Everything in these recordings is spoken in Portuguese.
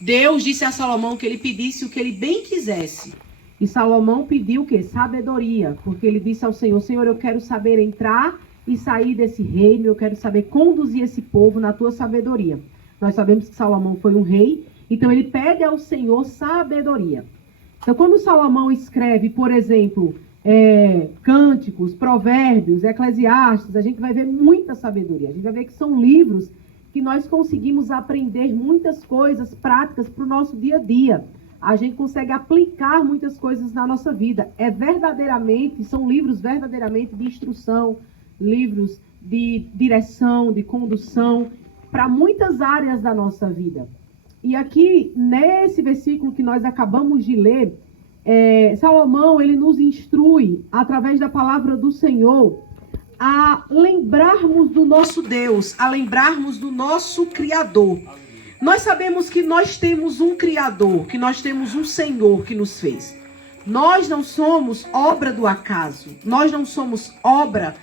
Deus disse a Salomão que ele pedisse o que ele bem quisesse. E Salomão pediu o quê? Sabedoria. Porque ele disse ao Senhor, Senhor, eu quero saber entrar e sair desse reino, eu quero saber conduzir esse povo na tua sabedoria. Nós sabemos que Salomão foi um rei, então ele pede ao Senhor sabedoria. Então quando Salomão escreve, por exemplo, Cânticos, Provérbios, Eclesiastes, a gente vai ver muita sabedoria. A gente vai ver que são livros que nós conseguimos aprender muitas coisas práticas para o nosso dia a dia. A gente consegue aplicar muitas coisas na nossa vida. São livros verdadeiramente de instrução, livros de direção, de condução, para muitas áreas da nossa vida. E aqui, nesse versículo que nós acabamos de ler, Salomão, ele nos instrui, através da palavra do Senhor, a lembrarmos do nosso Deus, a lembrarmos do nosso Criador. Nós sabemos que nós temos um Criador, que nós temos um Senhor que nos fez. Nós não somos obra do acaso, nós não somos obra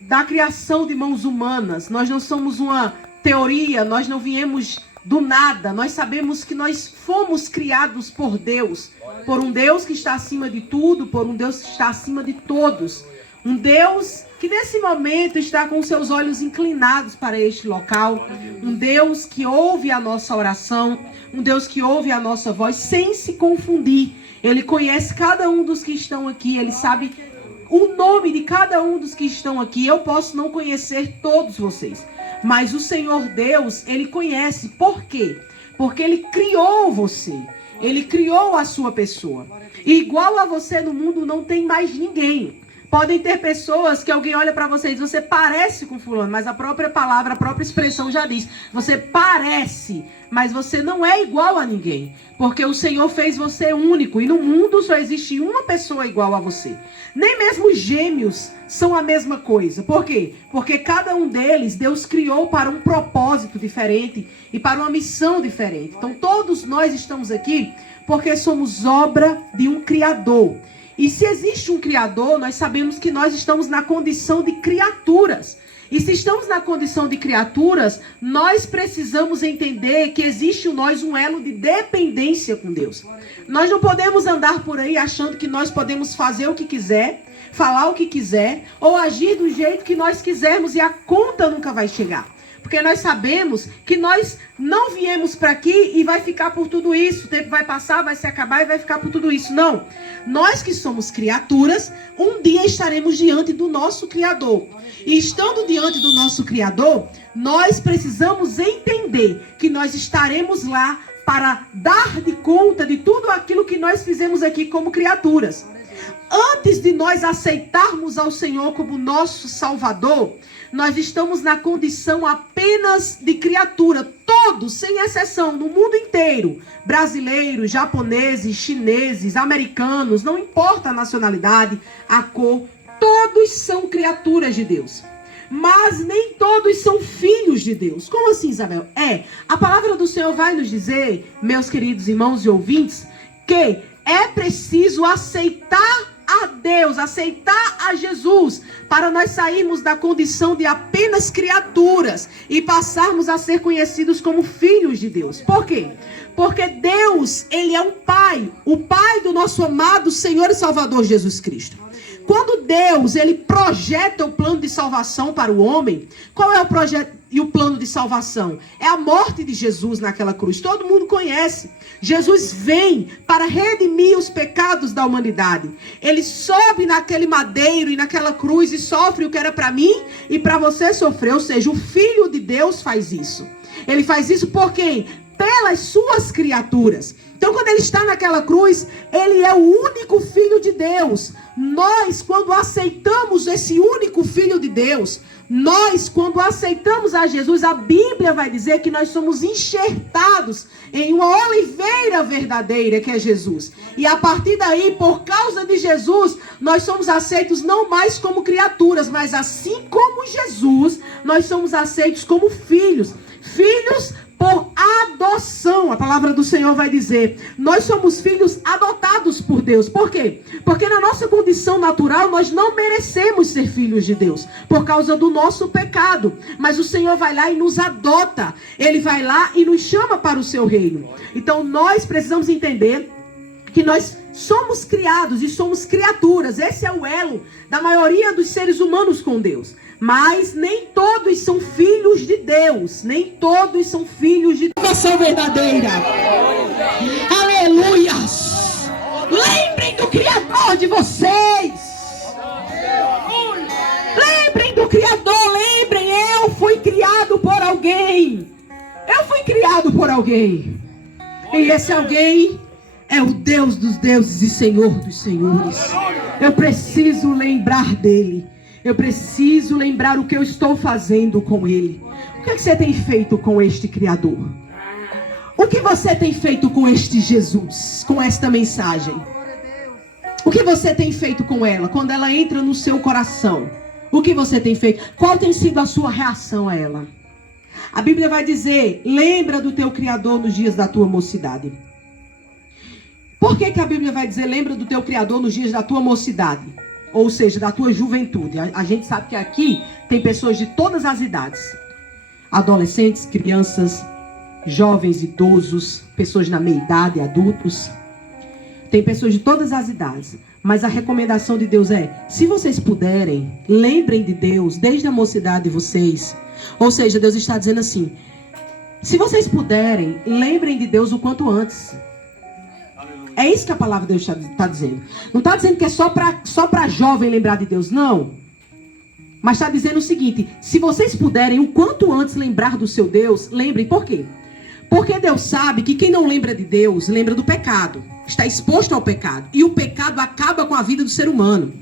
da criação de mãos humanas, nós não somos uma teoria, nós não viemos do nada, nós sabemos que nós fomos criados por Deus, por um Deus que está acima de tudo, por um Deus que está acima de todos, um Deus que nesse momento está com seus olhos inclinados para este local, um Deus que ouve a nossa oração, um Deus que ouve a nossa voz sem se confundir. Ele conhece cada um dos que estão aqui, ele sabe o nome de cada um dos que estão aqui. Eu posso não conhecer todos vocês, mas o Senhor Deus, ele conhece. Por quê? Porque ele criou você, ele criou a sua pessoa. E igual a você no mundo não tem mais ninguém. Podem ter pessoas que alguém olha para você e diz, você parece com fulano, mas a própria palavra, a própria expressão já diz, você parece, mas você não é igual a ninguém, porque o Senhor fez você único, e no mundo só existe uma pessoa igual a você. Nem mesmo gêmeos são a mesma coisa. Por quê? Porque cada um deles, Deus criou para um propósito diferente e para uma missão diferente. Então todos nós estamos aqui porque somos obra de um Criador. E se existe um Criador, nós sabemos que nós estamos na condição de criaturas. E se estamos na condição de criaturas, nós precisamos entender que existe em nós um elo de dependência com Deus. Nós não podemos andar por aí achando que nós podemos fazer o que quiser, falar o que quiser, ou agir do jeito que nós quisermos e a conta nunca vai chegar. Porque nós sabemos que nós não viemos para aqui e vai ficar por tudo isso. O tempo vai passar, vai se acabar e vai ficar por tudo isso. Não. Nós que somos criaturas, um dia estaremos diante do nosso Criador. E estando diante do nosso Criador, nós precisamos entender que nós estaremos lá para dar de conta de tudo aquilo que nós fizemos aqui como criaturas. Antes de nós aceitarmos ao Senhor como nosso Salvador, nós estamos na condição apenas de criatura. Todos, sem exceção, no mundo inteiro. Brasileiros, japoneses, chineses, americanos, não importa a nacionalidade, a cor. Todos são criaturas de Deus. Mas nem todos são filhos de Deus. Como assim, Isabel? A palavra do Senhor vai nos dizer, meus queridos irmãos e ouvintes, que é preciso aceitar a Deus, aceitar a Jesus, para nós sairmos da condição de apenas criaturas e passarmos a ser conhecidos como filhos de Deus. Por quê? Porque Deus, ele é um Pai, o Pai do nosso amado Senhor e Salvador Jesus Cristo. Quando Deus, ele projeta o plano de salvação para o homem, qual é o projeto e o plano de salvação? É a morte de Jesus naquela cruz. Todo mundo conhece. Jesus vem para redimir os pecados da humanidade. Ele sobe naquele madeiro e naquela cruz e sofre o que era para mim e para você sofrer. Ou seja, o Filho de Deus faz isso. Ele faz isso por quem? Pelas suas criaturas. Então, quando ele está naquela cruz, ele é o único Filho de Deus. Nós, quando aceitamos esse único Filho de Deus, nós, quando aceitamos a Jesus, a Bíblia vai dizer que nós somos enxertados em uma oliveira verdadeira, que é Jesus. E a partir daí, por causa de Jesus, nós somos aceitos não mais como criaturas, mas assim como Jesus, nós somos aceitos como filhos. Filhos por adoção. A palavra do Senhor vai dizer, nós somos filhos adotados por Deus. Por quê? Porque na nossa condição natural, nós não merecemos ser filhos de Deus, por causa do nosso pecado. Mas o Senhor vai lá e nos adota. Ele vai lá e nos chama para o seu reino. Então nós precisamos entender que nós somos criados e somos criaturas. Esse é o elo da maioria dos seres humanos com Deus. Mas nem todos são filhos de Deus. Nem todos são filhos de Deus. Salvação verdadeira. Aleluias. Lembrem do Criador de vocês. Lembrem do Criador. Lembrem, eu fui criado por alguém. Eu fui criado por alguém. E esse alguém é o Deus dos deuses e Senhor dos senhores. Eu preciso lembrar dele. Eu preciso lembrar o que eu estou fazendo com ele. O que você tem feito com este Criador? O que você tem feito com este Jesus? Com esta mensagem? O que você tem feito com ela? Quando ela entra no seu coração, o que você tem feito? Qual tem sido a sua reação a ela? A Bíblia vai dizer, lembra do teu Criador nos dias da tua mocidade. Por que a Bíblia vai dizer, lembra do teu Criador nos dias da tua mocidade? Ou seja, da tua juventude. A gente sabe que aqui tem pessoas de todas as idades. Adolescentes, crianças, jovens, idosos, pessoas na meia-idade, adultos. Tem pessoas de todas as idades. Mas a recomendação de Deus é, se vocês puderem, lembrem de Deus desde a mocidade de vocês. Ou seja, Deus está dizendo assim, se vocês puderem, lembrem de Deus o quanto antes. É isso que a palavra de Deus está dizendo. Não está dizendo que é só para jovem lembrar de Deus, não. Mas está dizendo o seguinte, se vocês puderem o quanto antes lembrar do seu Deus, lembrem. Por quê? Porque Deus sabe que quem não lembra de Deus, lembra do pecado. Está exposto ao pecado. E o pecado acaba com a vida do ser humano.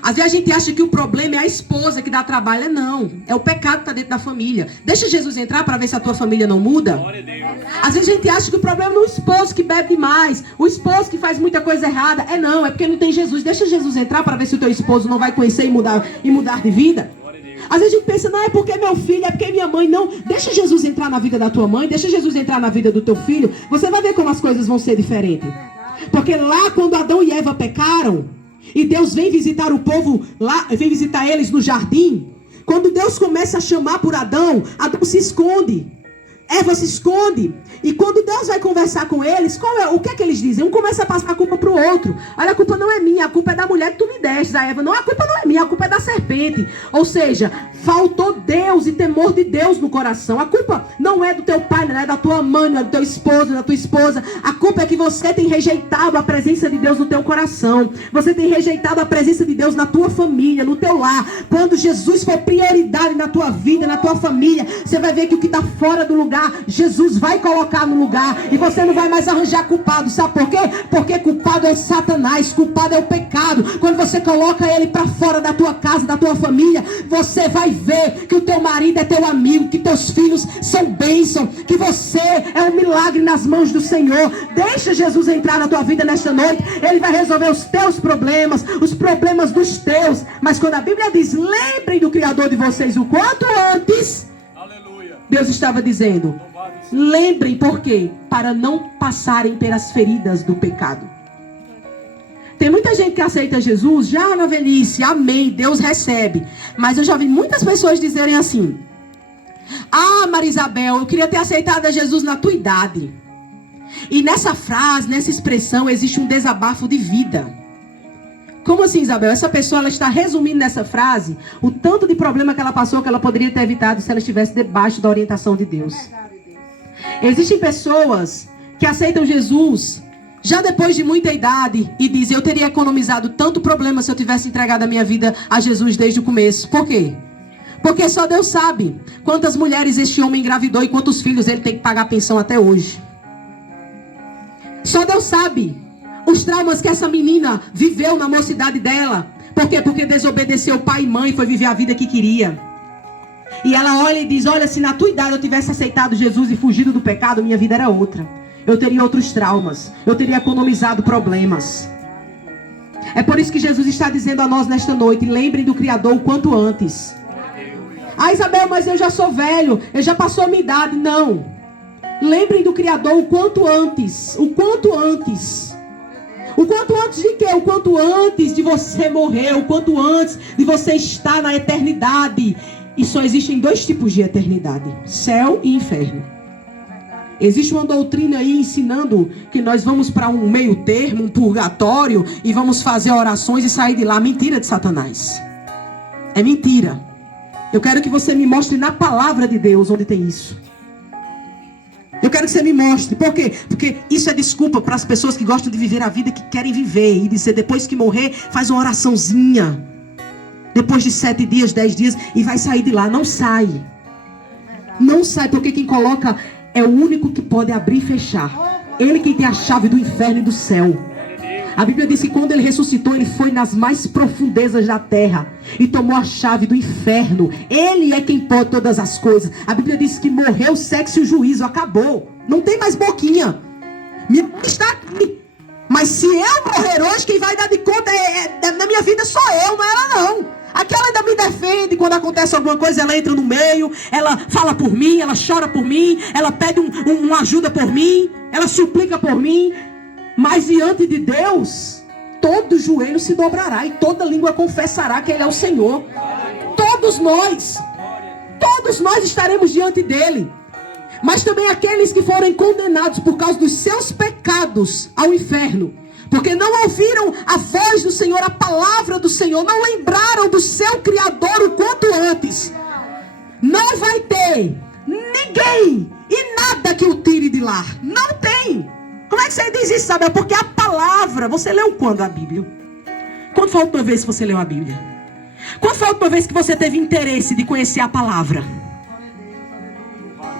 Às vezes a gente acha que o problema é a esposa que dá trabalho. Não, é o pecado que está dentro da família. Deixa Jesus entrar para ver se a tua família não muda. Às vezes a gente acha que o problema é o esposo que bebe demais, o esposo que faz muita coisa errada. Não, é porque não tem Jesus. Deixa Jesus entrar para ver se o teu esposo não vai conhecer e mudar de vida. Às vezes a gente pensa, não, é porque meu filho, é porque minha mãe. Não, deixa Jesus entrar na vida da tua mãe, deixa Jesus entrar na vida do teu filho. Você vai ver como as coisas vão ser diferentes. Porque lá quando Adão e Eva pecaram, e Deus vem visitar o povo lá, vem visitar eles no jardim. Quando Deus começa a chamar por Adão, Adão se esconde. Eva se esconde. E quando Deus vai conversar com eles, o que é que eles dizem? Um começa a passar a culpa para o outro. Olha, a culpa não é minha, a culpa é da mulher que tu me deste. A Eva, não, a culpa não é minha, a culpa é da serpente. Ou seja, faltou Deus e temor de Deus no coração. A culpa não é do teu pai, não é da tua mãe, não é do teu esposo, não é da tua esposa. A culpa é que você tem rejeitado a presença de Deus no teu coração. Você tem rejeitado a presença de Deus na tua família, no teu lar. Quando Jesus for prioridade na tua vida, na tua família, você vai ver que o que está fora do lugar, Jesus vai colocar no lugar. E você não vai mais arranjar culpado. Sabe por quê? Porque culpado é Satanás, culpado é o pecado. Quando você coloca ele para fora da tua casa, da tua família, você vai ver que o teu marido é teu amigo, que teus filhos são bênção, que você é um milagre nas mãos do Senhor. Deixa Jesus entrar na tua vida nesta noite. Ele vai resolver os teus problemas, os problemas dos teus. Mas quando a Bíblia diz, lembrem do Criador de vocês o quanto antes, Deus estava dizendo, lembrem. Por quê? Para não passarem pelas feridas do pecado. Tem muita gente que aceita Jesus já na velhice, amém, Deus recebe. Mas eu já vi muitas pessoas dizerem assim, Maria Isabel, eu queria ter aceitado a Jesus na tua idade. E nessa frase, nessa expressão, existe um desabafo de vida. Como assim, Isabel? Essa pessoa, ela está resumindo nessa frase o tanto de problema que ela passou, que ela poderia ter evitado se ela estivesse debaixo da orientação de Deus. Existem pessoas que aceitam Jesus já depois de muita idade e dizem, eu teria economizado tanto problema se eu tivesse entregado a minha vida a Jesus desde o começo. Por quê? Porque só Deus sabe quantas mulheres este homem engravidou e quantos filhos ele tem que pagar pensão até hoje. Só Deus sabe os traumas que essa menina viveu na mocidade dela. Por quê? Porque desobedeceu pai e mãe, foi viver a vida que queria. E ela olha e diz, olha, se na tua idade eu tivesse aceitado Jesus e fugido do pecado, minha vida era outra. Eu teria outros traumas, eu teria economizado problemas. É por isso que Jesus está dizendo a nós nesta noite, lembrem do Criador o quanto antes. Isabel, mas eu já sou velho, eu já passou a minha idade. Não. Lembrem do Criador o quanto antes. O quanto antes. O quanto antes de quê? O quanto antes de você morrer. O quanto antes de você estar na eternidade. E só existem dois tipos de eternidade: céu e inferno. Existe uma doutrina aí ensinando que nós vamos para um meio termo, um purgatório, e vamos fazer orações e sair de lá. Mentira de Satanás. É mentira. Eu quero que você me mostre na palavra de Deus onde tem isso. Eu quero que você me mostre. Por quê? Porque isso é desculpa para as pessoas que gostam de viver a vida que querem viver. E dizer, depois que morrer, faz uma oraçãozinha. Depois de 7 dias, 10 dias, e vai sair de lá. Não sai. Não sai, porque quem coloca é o único que pode abrir e fechar. Ele que tem a chave do inferno e do céu. A Bíblia diz que quando ele ressuscitou, ele foi nas mais profundezas da terra e tomou a chave do inferno. Ele é quem pode todas as coisas. A Bíblia diz que morreu o sexo e o juízo. Acabou. Não tem mais boquinha. Minha mãe está aqui. Mas se eu morrer hoje, quem vai dar de conta na minha vida sou eu, não é ela não. Aquela ainda me defende quando acontece alguma coisa, ela entra no meio, ela fala por mim, ela chora por mim, ela pede uma ajuda por mim, ela suplica por mim. Mas diante de Deus, todo joelho se dobrará e toda língua confessará que Ele é o Senhor. Todos nós estaremos diante dEle. Mas também aqueles que forem condenados por causa dos seus pecados ao inferno, porque não ouviram a voz do Senhor, a palavra do Senhor, não lembraram do seu Criador o quanto antes. Não vai ter ninguém e nada que o tire de lá. Não tem. Como é que você diz isso, sabe? Porque a palavra, você leu quando a Bíblia? Quando foi a última vez que você leu a Bíblia? Quando foi a última vez que você teve interesse de conhecer a palavra?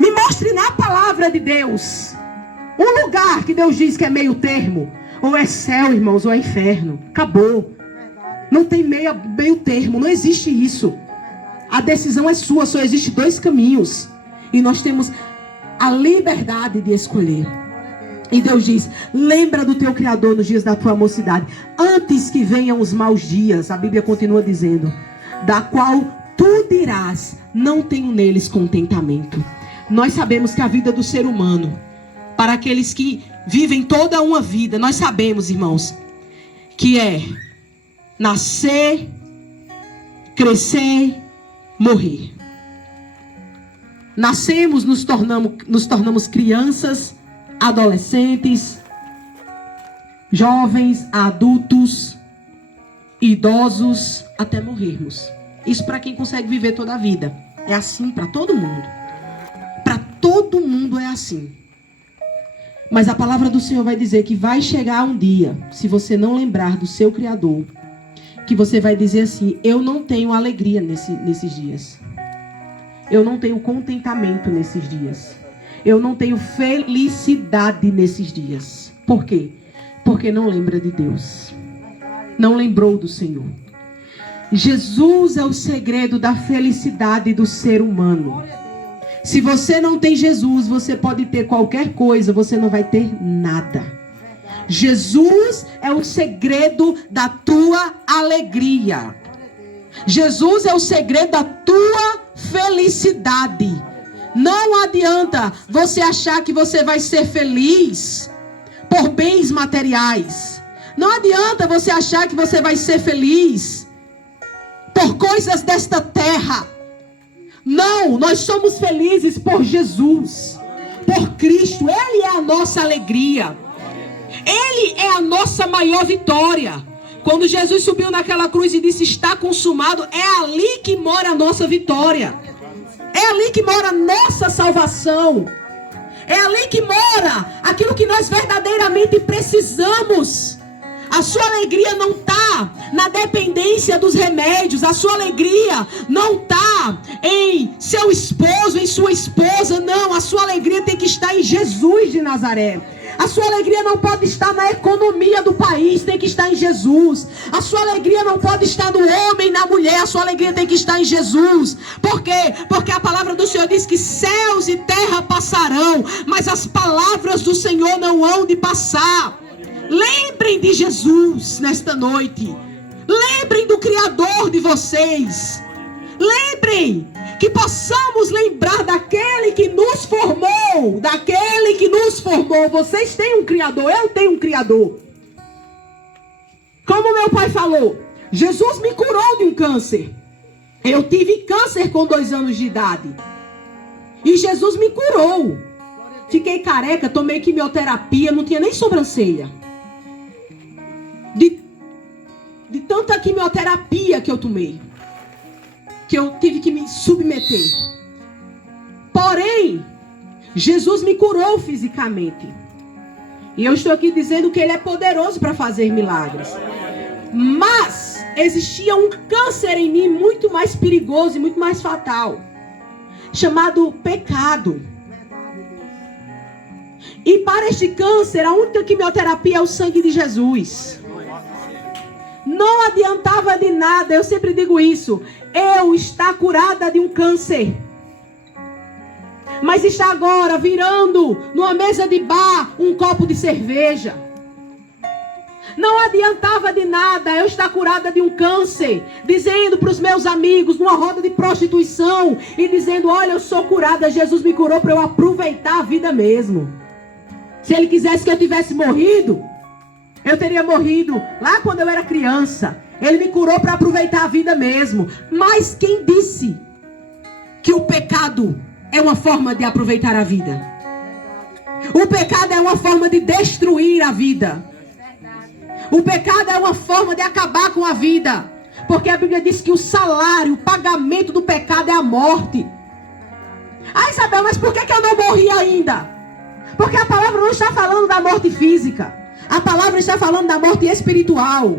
Me mostre na palavra de Deus um lugar que Deus diz que é meio termo. Ou é céu, irmãos, ou é inferno. Acabou. Não tem meio termo, não existe isso. A decisão é sua, só existe 2 caminhos. E nós temos a liberdade de escolher. E Deus diz, lembra do teu Criador nos dias da tua mocidade, antes que venham os maus dias. A Bíblia continua dizendo, da qual tu dirás, não tenho neles contentamento. Nós sabemos que a vida do ser humano, para aqueles que vivem toda uma vida, nós sabemos, irmãos, que é nascer, crescer, morrer. Nascemos, nos tornamos crianças, adolescentes, jovens, adultos, idosos, até morrermos. Isso para quem consegue viver toda a vida. É assim para todo mundo. Para todo mundo é assim. Mas a palavra do Senhor vai dizer que vai chegar um dia, se você não lembrar do seu Criador, que você vai dizer assim, eu não tenho alegria nesses dias. Eu não tenho contentamento nesses dias. Eu não tenho felicidade nesses dias. Por quê? Porque não lembra de Deus. Não lembrou do Senhor. Jesus é o segredo da felicidade do ser humano. Se você não tem Jesus, você pode ter qualquer coisa, você não vai ter nada. Jesus é o segredo da tua alegria. Jesus é o segredo da tua felicidade. Não adianta você achar que você vai ser feliz por bens materiais. Não adianta você achar que você vai ser feliz por coisas desta terra. Não, nós somos felizes por Jesus, por Cristo. Ele é a nossa alegria. Ele é a nossa maior vitória. Quando Jesus subiu naquela cruz e disse, está consumado, é ali que mora a nossa vitória. É ali que mora a nossa salvação. É ali que mora aquilo que nós verdadeiramente precisamos. A sua alegria não está na dependência dos remédios. A sua alegria não está em seu esposo, em sua esposa. Não, a sua alegria tem que estar em Jesus de Nazaré. A sua alegria não pode estar na economia do país, tem que estar em Jesus. A sua alegria não pode estar no homem, na mulher, a sua alegria tem que estar em Jesus. Por quê? Porque a palavra do Senhor diz que céus e terra passarão, mas as palavras do Senhor não hão de passar. Lembrem de Jesus nesta noite. Lembrem do Criador de vocês. Lembrem que possamos lembrar daquele que nos formou. Daquele que nos formou. Vocês têm um Criador, eu tenho um Criador. Como meu pai falou, Jesus me curou de um câncer. Eu tive câncer com 2 anos de idade. E Jesus me curou. Fiquei careca, tomei quimioterapia, não tinha nem sobrancelha. De tanta quimioterapia que eu tomei, que eu tive que me submeter. Porém, Jesus me curou fisicamente. E eu estou aqui dizendo que Ele é poderoso para fazer milagres. Mas existia um câncer em mim muito mais perigoso e muito mais fatal, chamado pecado. E para este câncer, a única quimioterapia é o sangue de Jesus. Não adiantava de nada, eu sempre digo isso. Eu estou curada de um câncer, mas está agora virando numa mesa de bar um copo de cerveja. Não adiantava de nada eu estar curada de um câncer, dizendo para os meus amigos numa roda de prostituição e dizendo: olha, eu sou curada, Jesus me curou para eu aproveitar a vida mesmo. Se Ele quisesse que eu tivesse morrido, eu teria morrido lá quando eu era criança. Ele me curou para aproveitar a vida mesmo. Mas quem disse que o pecado é uma forma de aproveitar a vida? O pecado é uma forma de destruir a vida. O pecado é uma forma de acabar com a vida. Porque a Bíblia diz que o salário, o pagamento do pecado é a morte. Ah, Isabel, mas por que eu não morri ainda? Porque a palavra não está falando da morte física. A palavra está falando da morte espiritual.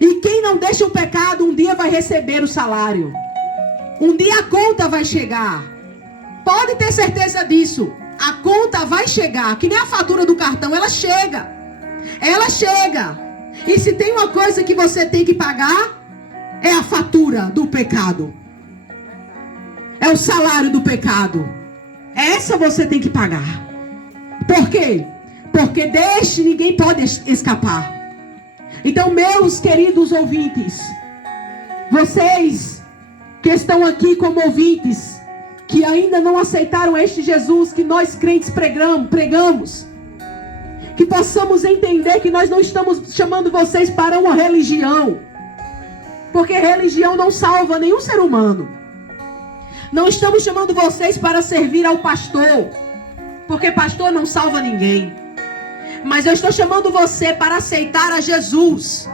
E quem não deixa o pecado, um dia vai receber o salário. Um dia a conta vai chegar. Pode ter certeza disso. A conta vai chegar. Que nem a fatura do cartão, ela chega. Ela chega. E se tem uma coisa que você tem que pagar, é a fatura do pecado. É o salário do pecado. Essa você tem que pagar. Por quê? Porque deste ninguém pode escapar. Então, meus queridos ouvintes, vocês que estão aqui como ouvintes, que ainda não aceitaram este Jesus que nós crentes pregamos, que possamos entender que nós não estamos chamando vocês para uma religião, porque religião não salva nenhum ser humano. Não estamos chamando vocês para servir ao pastor, porque pastor não salva ninguém. Mas eu estou chamando você para aceitar a Jesus.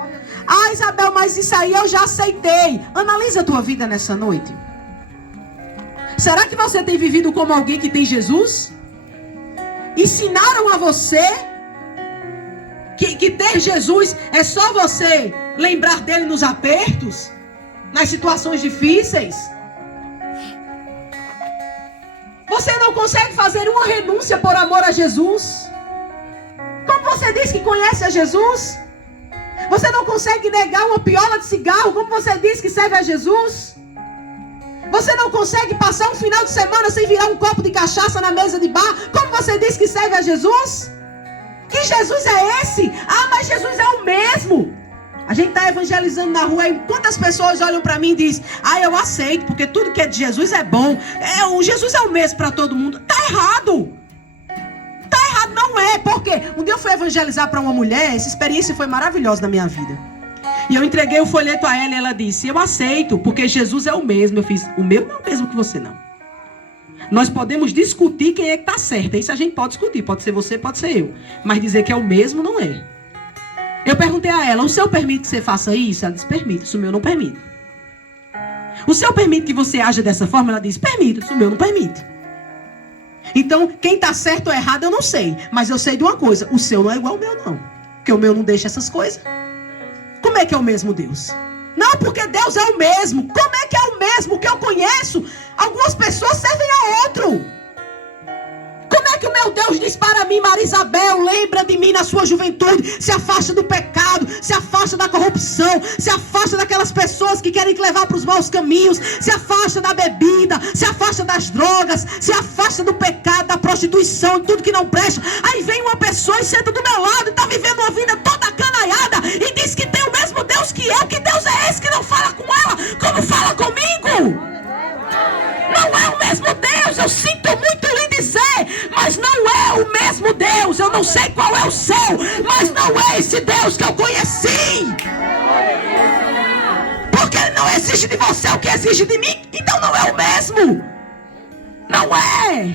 Ah, Isabel, mas isso aí eu já aceitei. Analisa a tua vida nessa noite. Será que você tem vivido como alguém que tem Jesus? Ensinaram a você que ter Jesus é só você lembrar dele nos apertos, nas situações difíceis? Você não consegue fazer uma renúncia por amor a Jesus? Como você diz que conhece a Jesus? Você não consegue negar uma piola de cigarro? Como você diz que serve a Jesus? Você não consegue passar um final de semana sem virar um copo de cachaça na mesa de bar? Como você diz que serve a Jesus? Que Jesus é esse? Ah, mas Jesus é o mesmo. A gente está evangelizando na rua e quantas pessoas olham para mim e dizem: ah, eu aceito, porque tudo que é de Jesus é bom. O Jesus é o mesmo para todo mundo. Está errado. Está errado, não é. Por quê? Um dia eu fui evangelizar para uma mulher, essa experiência foi maravilhosa na minha vida. E eu entreguei o folheto a ela e ela disse: eu aceito, porque Jesus é o mesmo. Eu fiz: o meu não é o mesmo que você não. Nós podemos discutir quem é que está certo. Isso a gente pode discutir, pode ser você, pode ser eu. Mas dizer que é o mesmo não é. Eu perguntei a ela: o seu permite que você faça isso? Ela disse: permite. Isso o meu não permite. O seu permite que você haja dessa forma? Ela disse: permite. Isso o meu não permite. Então, quem está certo ou errado eu não sei. Mas eu sei de uma coisa: o seu não é igual ao meu não. Porque o meu não deixa essas coisas. Como é que é o mesmo Deus? Não, porque Deus é o mesmo. Como é que é o mesmo que eu conheço? Algumas pessoas servem a outro. Como é que o meu Deus diz para mim: Maria Isabel, lembra de mim na sua juventude, se afasta do pecado, se afasta da corrupção, se afasta daquelas pessoas que querem te levar para os maus caminhos, se afasta da bebida, se afasta das drogas, se afasta do pecado, da prostituição, tudo que não presta. Aí vem uma pessoa e senta do meu lado e está vivendo uma vida toda acanaiada e diz que tem o mesmo Deus que eu. Que Deus é esse que não fala com ela como fala comigo? Mas não é o mesmo Deus. Eu não sei qual é o seu, mas não é esse Deus que eu conheci. Porque Ele não exige de você o que exige de mim. Então não é o mesmo. Não é.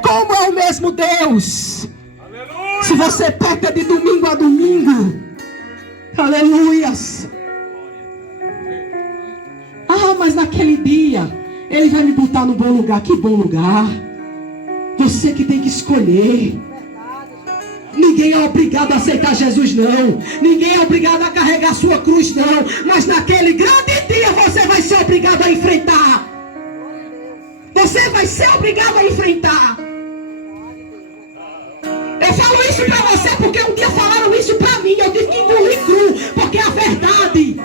Como é o mesmo Deus? Se você peca de domingo a domingo. Aleluias. Ah, mas naquele dia Ele vai me botar no bom lugar. Que bom lugar. Você que tem que escolher. Ninguém é obrigado a aceitar Jesus, não. Ninguém é obrigado a carregar sua cruz, não. Mas naquele grande dia você vai ser obrigado a enfrentar. Você vai ser obrigado a enfrentar. Eu falo isso pra você porque um dia falaram isso pra mim. Eu tive que engolir cru, porque é a verdade.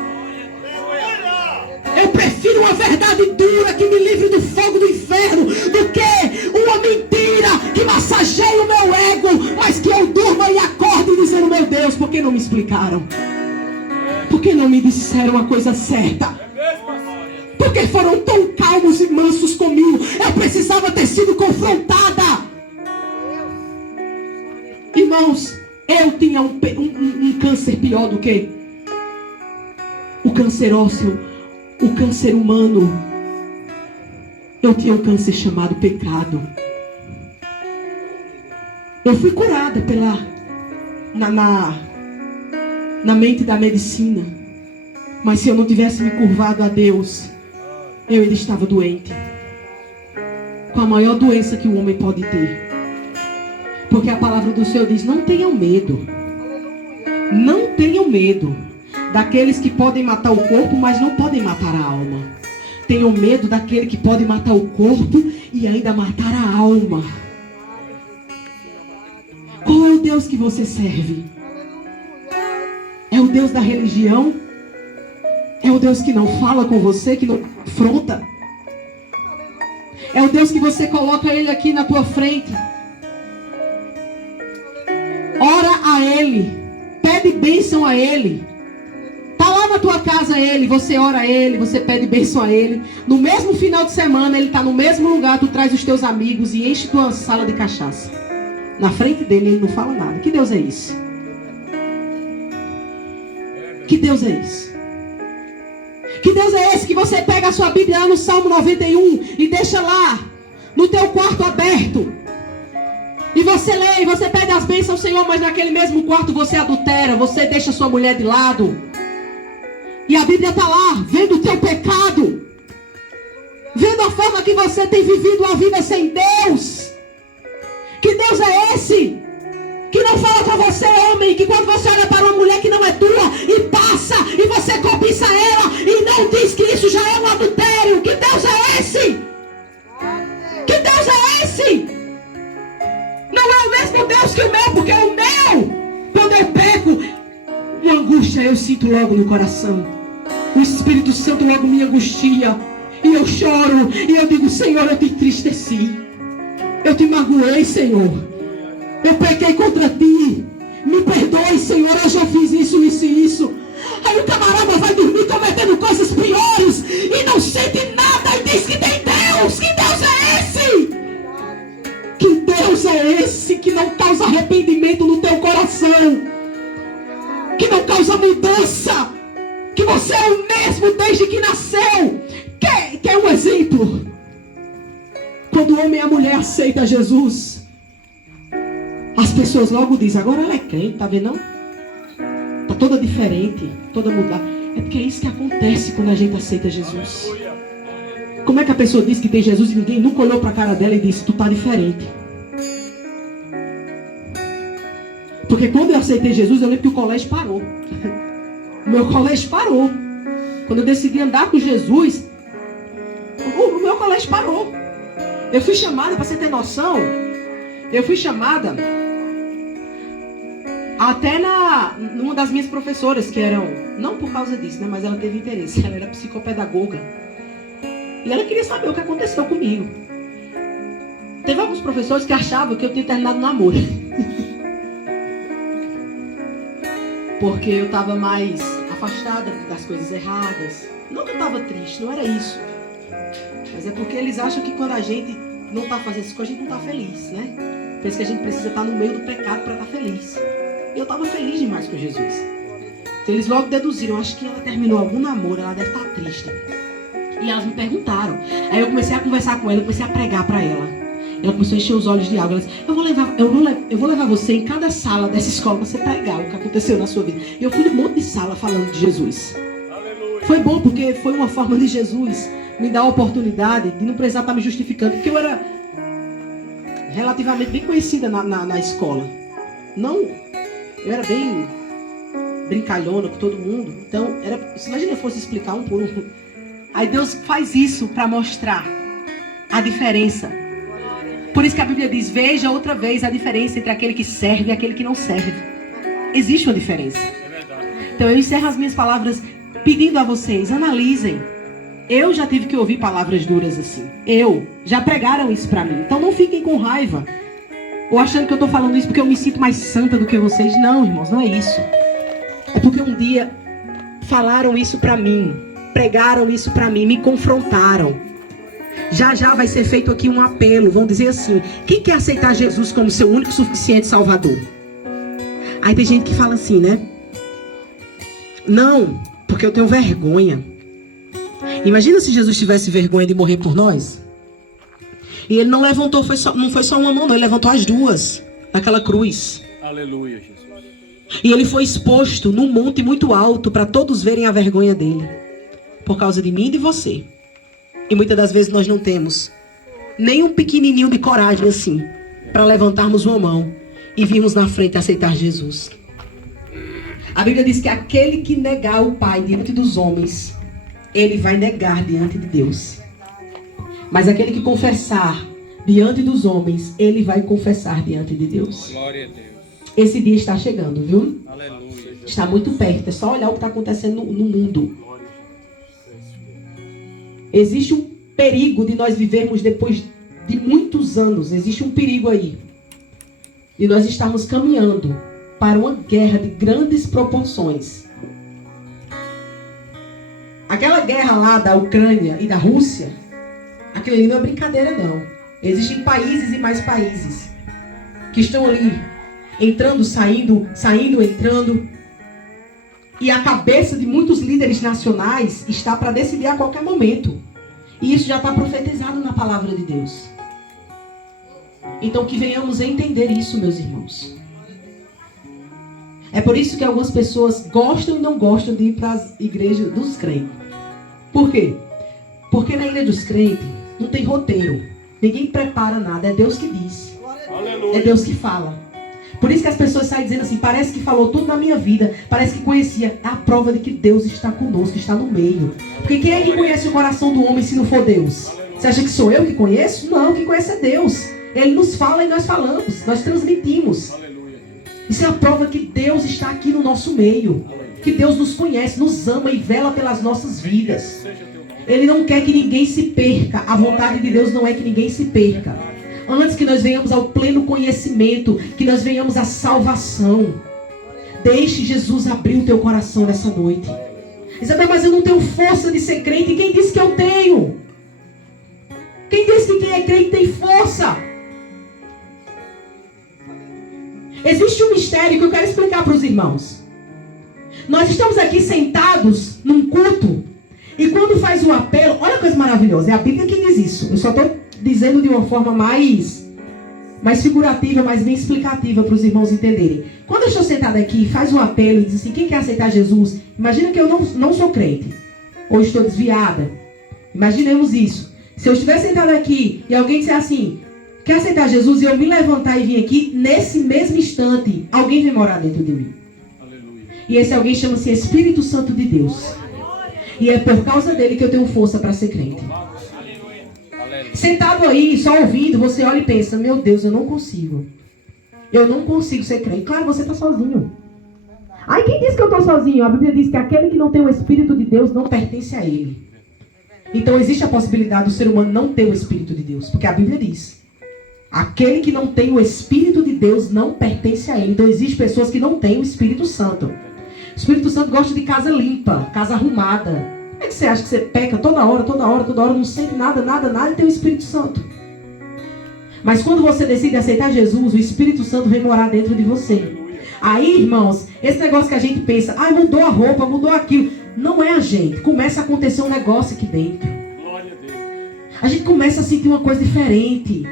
Eu prefiro uma verdade dura que me livre do fogo do inferno do que uma mentira que massageie o meu ego, mas que eu durma e acorde dizendo: meu Deus, por que não me explicaram? Por que não me disseram a coisa certa? Por que foram tão calmos e mansos comigo? Eu precisava ter sido confrontada. Irmãos, eu tinha um câncer pior do que o câncer ósseo. O câncer humano. Eu tinha um câncer chamado pecado. Eu fui curada na mente da medicina. Mas se eu não tivesse me curvado a Deus, eu ainda estava doente. Com a maior doença que o homem pode ter. Porque a palavra do Senhor diz: não tenham medo. Não tenham medo daqueles que podem matar o corpo, mas não podem matar a alma. Tenham medo daquele que pode matar o corpo e ainda matar a alma. Qual é o Deus que você serve? É o Deus da religião? É o Deus que não fala com você, que não confronta? É o Deus que você coloca Ele aqui na tua frente? Ora a Ele, pede bênção a Ele. Está lá na tua casa Ele, você ora a Ele, você pede bênção a Ele. No mesmo final de semana Ele está no mesmo lugar, tu traz os teus amigos e enche tua sala de cachaça. Na frente dele Ele não fala nada. Que Deus é esse? Que Deus é esse? Que Deus é esse que você pega a sua Bíblia lá no Salmo 91 e deixa lá no teu quarto aberto? E você lê, e você pede as bênçãos ao Senhor, mas naquele mesmo quarto você adultera, você deixa sua mulher de lado. E a Bíblia está lá, vendo o teu pecado, vendo a forma que você tem vivido a vida sem Deus. Que Deus é esse? Que não fala para você, homem, que quando você olha para uma mulher que não é tua e passa, e você cobiça ela, e não diz que isso já é um adultério. Que Deus é esse? Que Deus é esse? Não é o mesmo Deus que o meu, porque o meu, quando eu peco, uma angústia eu sinto logo no coração. O Espírito Santo logo me angustia. E eu choro. E eu digo: Senhor, eu te entristeci. Eu te magoei, Senhor. Eu pequei contra ti. Me perdoe, Senhor. Hoje eu fiz isso, isso e isso. Aí o camarada vai dormir cometendo coisas piores e não sente nada e diz que tem Deus. Que Deus é esse? Que Deus é esse que não causa arrependimento no teu coração? Que não causa mudança? Que você é o mesmo desde que nasceu? Quer um exemplo? Quando o homem e a mulher aceitam Jesus, as pessoas logo dizem: agora ela é crente, tá vendo não? Tá toda diferente, toda mudada. É porque é isso que acontece quando a gente aceita Jesus. Como é que a pessoa diz que tem Jesus e ninguém nunca olhou para a cara dela e disse: tu tá diferente? Porque quando eu aceitei Jesus, eu lembro que o colégio parou. O meu colégio parou. Quando eu decidi andar com Jesus, o meu colégio parou. Eu fui chamada, para você ter noção, eu fui chamada até numa das minhas professoras, que eram, não por causa disso, né, mas ela teve interesse. Ela era psicopedagoga. E ela queria saber o que aconteceu comigo. Teve alguns professores que achavam que eu tinha terminado o namoro. Porque eu estava mais afastada das coisas erradas. Não que eu estava triste, não era isso. Mas é porque eles acham que quando a gente não está fazendo essas coisas, a gente não está feliz, né? Pensa que a gente precisa estar no meio do pecado para estar feliz. E eu estava feliz demais com Jesus. Então eles logo deduziram, acho que ela terminou algum namoro, ela deve estar triste. E elas me perguntaram. Aí eu comecei a conversar com ela, eu comecei a pregar para ela. Ela começou a encher os olhos de água. Ela disse, eu vou levar você em cada sala dessa escola para você pregar o que aconteceu na sua vida. E eu fui num monte de sala falando de Jesus. Aleluia. Foi bom porque foi uma forma de Jesus me dar a oportunidade de não precisar estar me justificando. Porque eu era relativamente bem conhecida na escola. Não, eu era bem brincalhona com todo mundo. Então, imagina eu fosse explicar um por um. Aí Deus faz isso para mostrar a diferença. Por isso que a Bíblia diz, veja outra vez a diferença entre aquele que serve e aquele que não serve. Existe uma diferença. Então eu encerro as minhas palavras pedindo a vocês, analisem. Eu já tive que ouvir palavras duras assim. Já pregaram isso pra mim. Então não fiquem com raiva. Ou achando que eu tô falando isso porque eu me sinto mais santa do que vocês. Não, irmãos, não é isso. É porque um dia falaram isso pra mim. Pregaram isso pra mim, me confrontaram. Já vai ser feito aqui um apelo. Vão dizer assim, quem quer aceitar Jesus como seu único e suficiente Salvador? Aí tem gente que fala assim, né? Não, porque eu tenho vergonha. Imagina se Jesus tivesse vergonha de morrer por nós. E ele não levantou, não foi só uma mão, não. Ele levantou as duas naquela cruz. Aleluia, Jesus. E ele foi exposto num monte muito alto para todos verem a vergonha dele. Por causa de mim e de você. E muitas das vezes nós não temos nem um pequenininho de coragem assim, para levantarmos uma mão e virmos na frente aceitar Jesus. A Bíblia diz que aquele que negar o Pai diante dos homens, ele vai negar diante de Deus. Mas aquele que confessar diante dos homens, ele vai confessar diante de Deus. Glória a Deus. Esse dia está chegando, viu? Aleluia. Está muito perto, é só olhar o que está acontecendo no mundo. Existe um perigo de nós vivermos depois de muitos anos. Existe um perigo aí. E nós estamos caminhando para uma guerra de grandes proporções. Aquela guerra lá da Ucrânia e da Rússia, aquilo ali não é brincadeira não. Existem países e mais países que estão ali entrando, saindo, entrando. E a cabeça de muitos líderes nacionais está para decidir a qualquer momento. E isso já está profetizado na palavra de Deus. Então que venhamos a entender isso, meus irmãos. É por isso que algumas pessoas gostam e não gostam de ir para as igrejas dos crentes. Por quê? Porque na ilha dos crentes não tem roteiro. Ninguém prepara nada, é Deus que diz. Aleluia. É Deus que fala. Por isso que as pessoas saem dizendo assim, parece que falou tudo na minha vida, parece que conhecia. É a prova de que Deus está conosco, está no meio. Porque quem é que conhece o coração do homem se não for Deus? Você acha que sou eu que conheço? Não, quem conhece é Deus. Ele nos fala e nós falamos, nós transmitimos. Isso é a prova que Deus está aqui no nosso meio. Que Deus nos conhece, nos ama e vela pelas nossas vidas. Ele não quer que ninguém se perca. A vontade de Deus não é que ninguém se perca. Antes que nós venhamos ao pleno conhecimento, que nós venhamos à salvação. Deixe Jesus abrir o teu coração nessa noite. Isabel, mas eu não tenho força de ser crente. Quem disse que eu tenho? Quem disse que quem é crente tem força? Existe um mistério que eu quero explicar para os irmãos. Nós estamos aqui sentados num culto. E quando faz um apelo, olha a coisa maravilhosa. É a Bíblia que diz isso. Eu só estou dizendo de uma forma mais figurativa, mais bem explicativa para os irmãos entenderem. Quando eu estou sentada aqui e faz um apelo e diz assim, quem quer aceitar Jesus? Imagina que eu não sou crente. Ou estou desviada. Imaginemos isso. Se eu estiver sentada aqui e alguém disser assim, quer aceitar Jesus? E eu me levantar e vir aqui, nesse mesmo instante, alguém vai morar dentro de mim. Aleluia. E esse alguém chama-se Espírito Santo de Deus. E é por causa dele que eu tenho força para ser crente. Sentado aí, só ouvindo, você olha e pensa, meu Deus, eu não consigo. Eu não consigo ser crente. Claro, você está sozinho. Aí quem diz que eu estou sozinho? A Bíblia diz que aquele que não tem o Espírito de Deus não pertence a ele. Então existe a possibilidade do ser humano não ter o Espírito de Deus. Porque a Bíblia diz, aquele que não tem o Espírito de Deus não pertence a ele. Então existem pessoas que não têm o Espírito Santo. O Espírito Santo gosta de casa limpa, casa arrumada. Como é que você acha que você peca toda hora, não sente nada e tem o Espírito Santo? Mas quando você decide aceitar Jesus, o Espírito Santo vem morar dentro de você. Aí, irmãos, esse negócio que a gente pensa, mudou a roupa, mudou aquilo. Não é a gente. Começa a acontecer um negócio aqui dentro. A gente começa a sentir uma coisa diferente.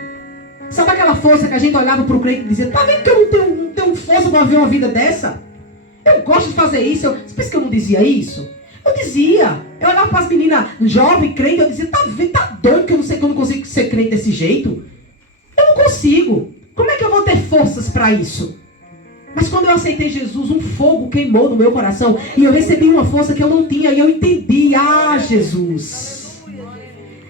Sabe aquela força que a gente olhava para o crente e dizia, tá vendo que eu não tenho força para ver uma vida dessa? Eu gosto de fazer isso. Você pensa que eu não dizia isso? Eu dizia. Eu olhava para as meninas jovens, crentes, eu dizia, tá doido que eu não consigo ser crente desse jeito? Eu não consigo. Como é que eu vou ter forças para isso? Mas quando eu aceitei Jesus, um fogo queimou no meu coração. E eu recebi uma força que eu não tinha. E eu entendi, Jesus,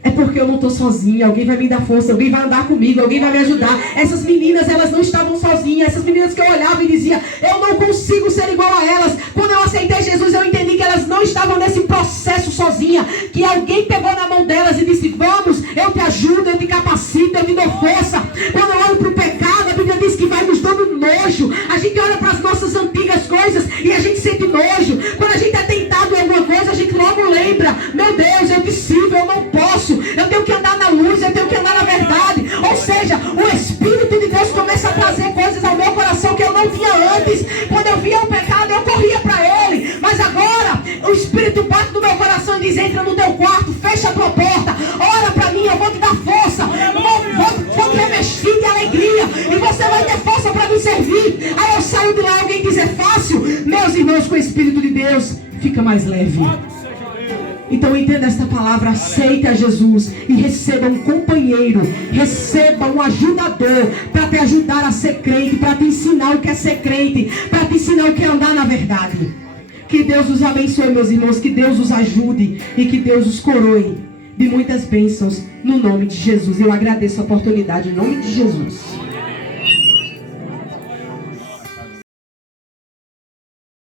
é porque eu não estou sozinha. Alguém vai me dar força, alguém vai andar comigo, alguém vai me ajudar. Essas meninas, elas não estavam sozinhas. Essas meninas que eu olhava e dizia, eu não consigo ser igual a elas. Quando eu aceitei Jesus, eu entendi que elas não estavam nesse processo sozinha. Que alguém pegou na mão delas e disse, vamos, eu te ajudo, eu te capacito, eu te dou força. Quando eu olho para o pecado, a Bíblia diz que vai nos dando nojo. A gente olha para as nossas antigas coisas e a gente sente nojo. Quando a gente é tentado em alguma coisa, a gente logo lembra, meu Deus, eu preciso, eu não posso. Eu tenho que andar na luz, eu tenho que andar na verdade. Ou seja, o Espírito de Deus começa a trazer coisas ao meu coração que eu não tinha antes. Quando eu via o pecado, eu corria para ele. Mas agora, o Espírito bate no meu coração e diz, entra no teu quarto, fecha a tua porta, ora para mim, eu vou te dar força, vou te revestir de alegria, e você vai ter força para me servir. Aí eu saio de lá, alguém diz, é fácil? Meus irmãos, com o Espírito de Deus, fica mais leve. Então entenda esta palavra, aceite a Jesus e receba um companheiro, receba um ajudador para te ajudar a ser crente, para te ensinar o que é ser crente, para te ensinar o que é andar na verdade. Que Deus os abençoe, meus irmãos, que Deus os ajude e que Deus os coroe de muitas bênçãos no nome de Jesus. Eu agradeço a oportunidade em nome de Jesus.